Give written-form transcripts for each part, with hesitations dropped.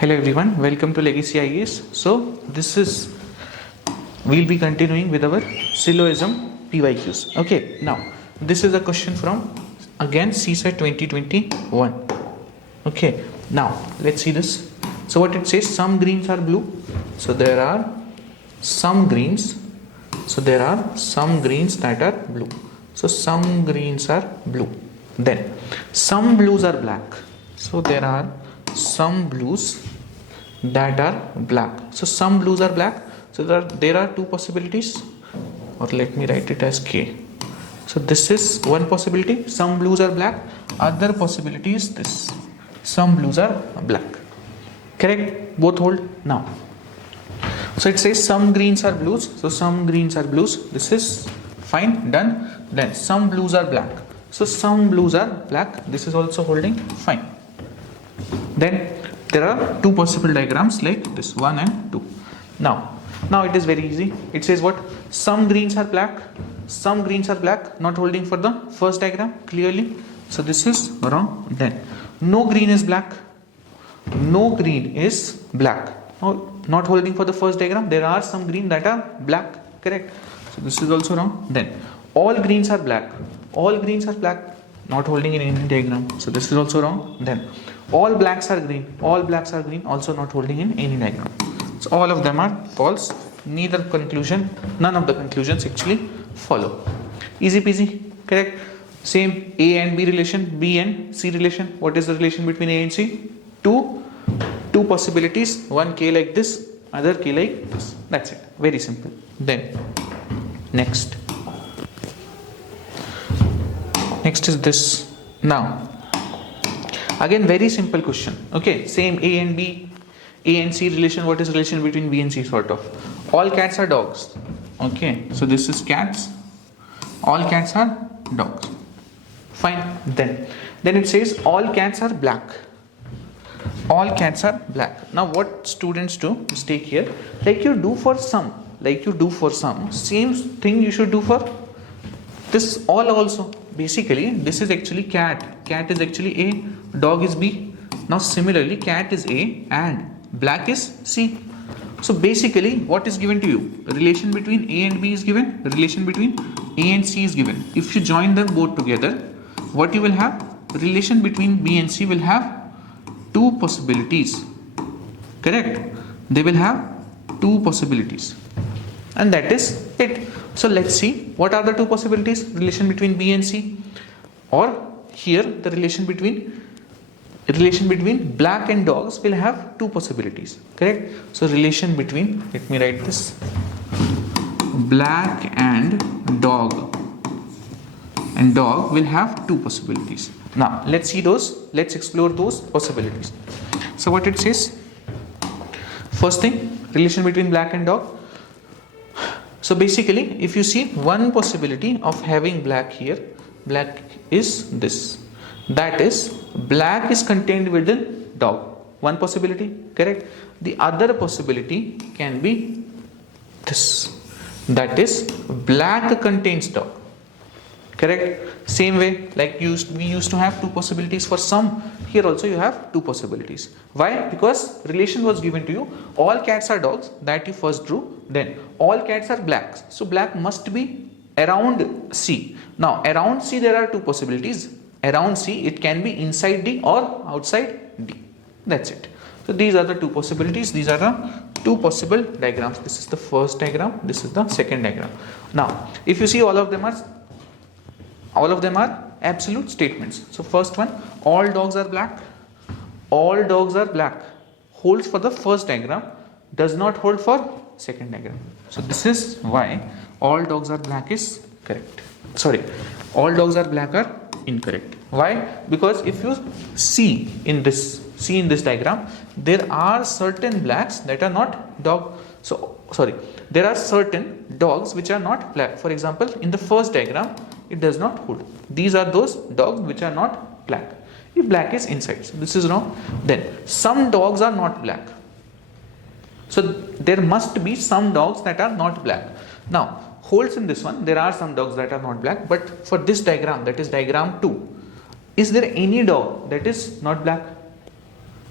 Hello everyone, welcome to Legacy IAS. So we'll be continuing with our Syllogism PYQs. Okay, now this is a question from again CSAT 2021. Okay, now let's see this. So what it says, some greens are blue. So there are some greens. So there are some greens that are blue. So some greens are blue. Then some blues are black. So there are some blues that are black. So some blues are black. So there are two possibilities, or let me write it as K. So this is one possibility, some blues are black. Other possibility is this, some blues are black. Correct? Both hold. Now so it says some greens are blues. So some greens are blues. This is fine, done. Then some blues are black. So some blues are black. This is also holding, fine. Then there are two possible diagrams like this, 1 and 2. Now it is very easy. It says what? Some greens are black. Some greens are black. Not holding for the first diagram clearly. So this is wrong. Then no green is black. No green is black. Not holding for the first diagram. There are some green that are black. Correct. So this is also wrong. Then all greens are black. All greens are black. Not holding in any diagram. So this is also wrong. Then all blacks are green. All blacks are green. Also not holding in any diagram. So all of them are false. None of the conclusions actually follow. Easy peasy. Correct. Same A and B relation, B and C relation. What is the relation between A and C? Two possibilities. One K like this, other K like this. That's it. Very simple. Then next is this. Now again very simple question. Okay, same A and B, A and C relation. What is the relation between B and C? Sort of. All cats are dogs. Okay, so this is cats. All cats are dogs. Fine. Then it says all cats are black. All cats are black. Now what students do, mistake here, like you do for some, same thing you should do for this all also. Basically this is actually cat is actually A, dog is B. Now similarly cat is A and black is C. So basically what is given to you? Relation between A and B is given, relation between A and C is given. If you join them both together, what you will have? Relation between B and C will have two possibilities. Correct? They will have two possibilities, and that is it. So let's see what are the two possibilities. Relation between B and C, or here the relation between black and dogs will have two possibilities. Correct? So relation between, let me write this, black and dog will have two possibilities. Now let's see those, let's explore those possibilities. So what it says, first thing, relation between black and dog. So basically if you see one possibility of having black here, black is this, that is black is contained within dog. One possibility. Correct? The other possibility can be this, that is black contains dog. Correct? Same way like we used to have two possibilities for some. Here also you have two possibilities. Why? Because relation was given to you. All cats are dogs, that you first drew. Then all cats are blacks. So black must be around C. Now around C there are two possibilities. Around C it can be inside D or outside D. That's it. So these are the two possibilities. These are the two possible diagrams. This is the first diagram. This is the second diagram. Now if you see all of them are absolute statements. So first one, all dogs are black. All dogs are black holds for the first diagram, does not hold for second diagram. So this is why all dogs are black is correct. Sorry, all dogs are black are incorrect. Why? Because if you see in this diagram, there are certain blacks that are not dog. So sorry, there are certain dogs which are not black. For example, in the first diagram it does not hold. These are those dogs which are not black. If black is inside, so this is wrong. Then some dogs are not black. So there must be some dogs that are not black. Now holds in this one, there are some dogs that are not black, but for this diagram, that is diagram 2, is there any dog that is not black?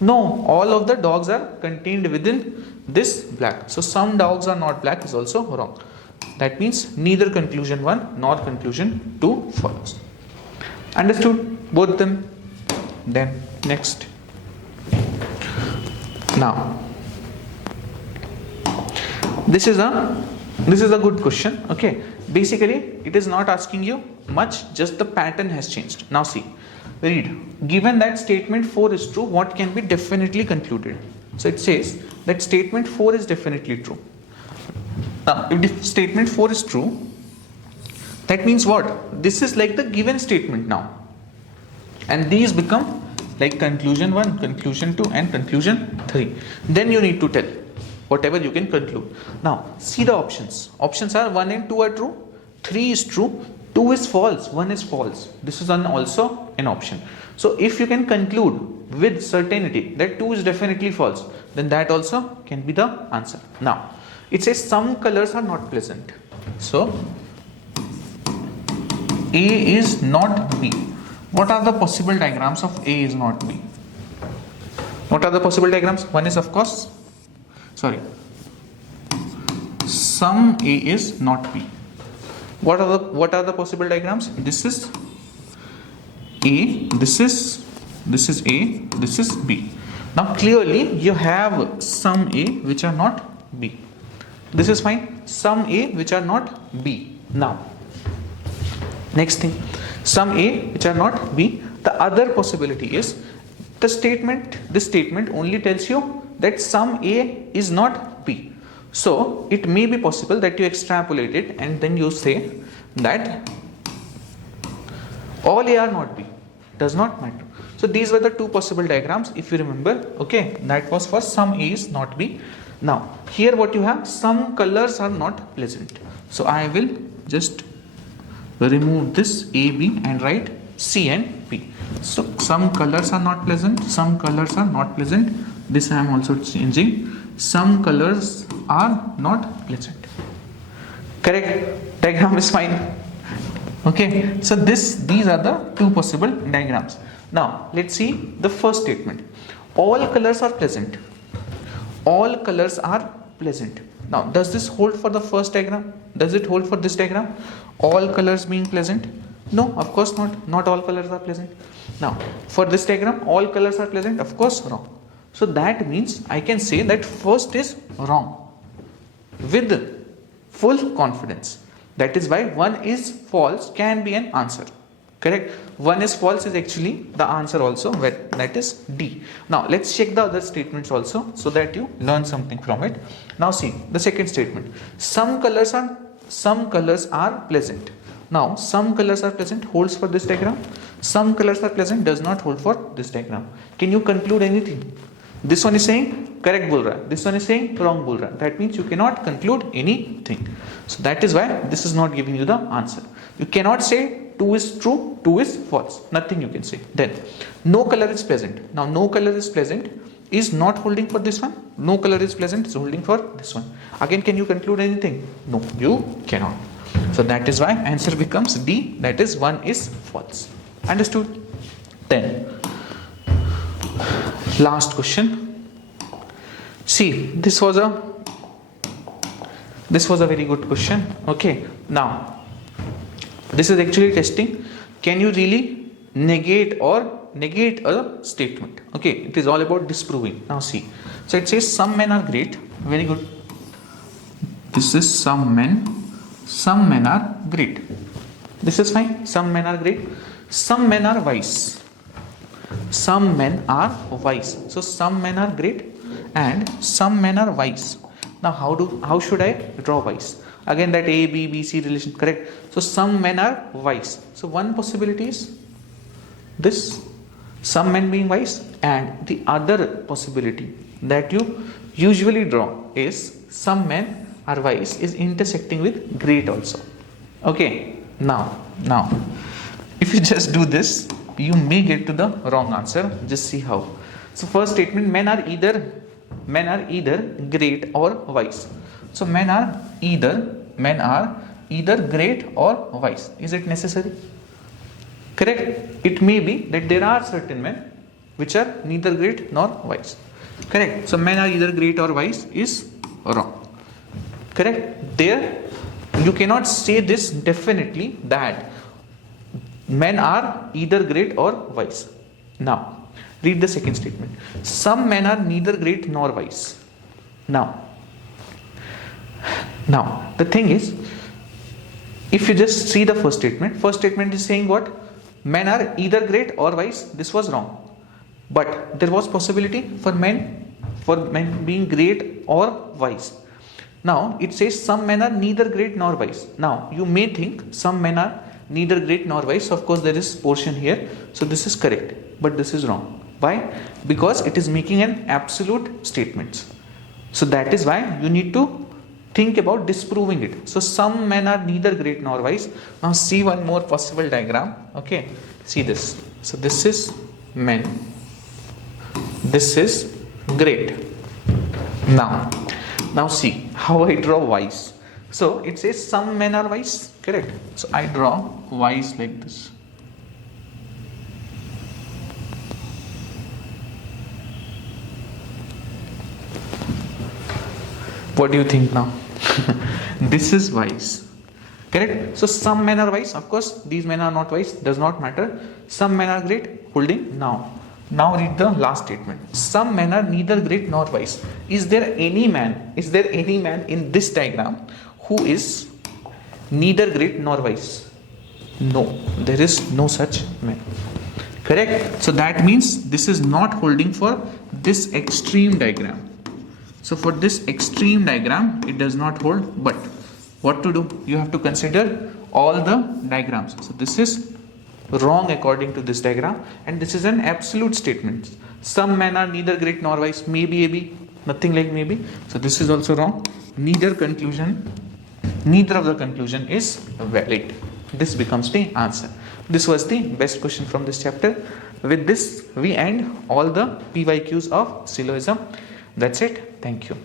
No, all of the dogs are contained within this black. So some dogs are not black is also wrong. That means neither conclusion 1 nor conclusion 2 follows. Understood both them? Then next. Now this is a good question. Okay, basically it is not asking you much, just the pattern has changed. Now see, read. Given that statement 4 is true, what can be definitely concluded? So it says that statement 4 is definitely true. Now if statement 4 is true, that means what? This is like the given statement now, and these become like conclusion 1, conclusion 2 and conclusion 3. Then you need to tell whatever you can conclude. Now see the options. Options are 1 and 2 are true, 3 is true, 2 is false, 1 is false. This is also an option. So if you can conclude with certainty that 2 is definitely false, then that also can be the answer. Now it says some colors are not pleasant. So A is not B. What are the possible diagrams of A is not B? What are the possible diagrams? One is of course, some A is not B. What are the possible diagrams? This is A, this is A, this is B. Now clearly you have some A which are not B. This is fine. Some A which are not B. Now next thing, some A which are not B. The other possibility is this statement only tells you that some A is not B. So it may be possible that you extrapolate it and then you say that all A are not B. Does not matter. So these were the two possible diagrams, if you remember. Okay, that was for some A is not B. Now here what you have, some colors are not pleasant. So I will just remove this A, B and write C and P. So some colors are not pleasant, some colors are not pleasant. This I am also changing. Some colors are not pleasant. Correct? Diagram is fine. Okay, so these are the two possible diagrams. Now let's see the first statement. All colors are pleasant. All colors are pleasant. Now does this hold for the first diagram? Does it hold for this diagram? All colors being pleasant? No, of course not. Not all colors are pleasant. Now for this diagram, all colors are pleasant? Of course wrong. So that means I can say that first is wrong with full confidence. That is why 1 is false can be an answer. Correct? 1 is false is actually the answer also, that is D. Now let's check the other statements also so that you learn something from it. Now see the second statement. Some colors are pleasant. Now some colors are pleasant holds for this diagram. Some colors are pleasant does not hold for this diagram. Can you conclude anything? This one is saying correct bol raha hai. This one is saying wrong bol raha hai. That means you cannot conclude anything. So that is why this is not giving you the answer. You cannot say 2 is true, 2 is false. Nothing you can say. Then no color is pleasant. Now no color is pleasant is not holding for this one. No color is pleasant is holding for this one. Again, can you conclude anything? No, you cannot. So that is why answer becomes D, that is 1 is false. Understood? Then last question. See, this was a very good question. Okay, now this is actually testing. Can you really negate a statement? Okay, it is all about disproving. Now see, so it says some men are great. Very good. This is some men are great. This is fine. Some men are great. Some men are wise. Some men are wise. So some men are great and some men are wise. Now how should I draw wise? Again that A, B, B, C relation, correct? So some men are wise. So one possibility is this, some men being wise, and the other possibility that you usually draw is some men are wise is intersecting with great also. Okay, now if you just do this, you may get to the wrong answer. Just see how. So first statement, men are either great or wise. So men are either great or wise. Is it necessary? Correct? It may be that there are certain men which are neither great nor wise. Correct. So men are either great or wise is wrong. Correct. There you cannot say this definitely that men are either great or wise. Now read the second statement. Some men are neither great nor wise. Now the thing is, if you just see the first statement is saying what? Men are either great or wise. This was wrong. But there was possibility for men being great or wise. Now it says some men are neither great nor wise. Now you may think some men are neither great nor wise. So of course there is portion here. So this is correct. But this is wrong. Why? Because it is making an absolute statement. So that is why you need to think about disproving it. So some men are neither great nor wise. Now see one more possible diagram. Okay. See this. So this is men. This is great. Now see how I draw wise. So it says some men are wise. Correct. So I draw wise like this. What do you think now? This is wise. Correct. So some men are wise. Of course these men are not wise. Does not matter. Some men are great. Holding. Now read the last statement. Some men are neither great nor wise. Is there any man in this diagram who is neither great nor wise? No, there is no such man. Correct. So that means this is not holding for this extreme diagram. So for this extreme diagram, it does not hold. But what to do? You have to consider all the diagrams. So this is wrong according to this diagram, and this is an absolute statement. Some men are neither great nor wise. Maybe, nothing like maybe. So this is also wrong. Neither of the conclusion is valid. This becomes the answer. This was the best question from this chapter. With this, we end all the PYQs of syllogism. That's it. Thank you.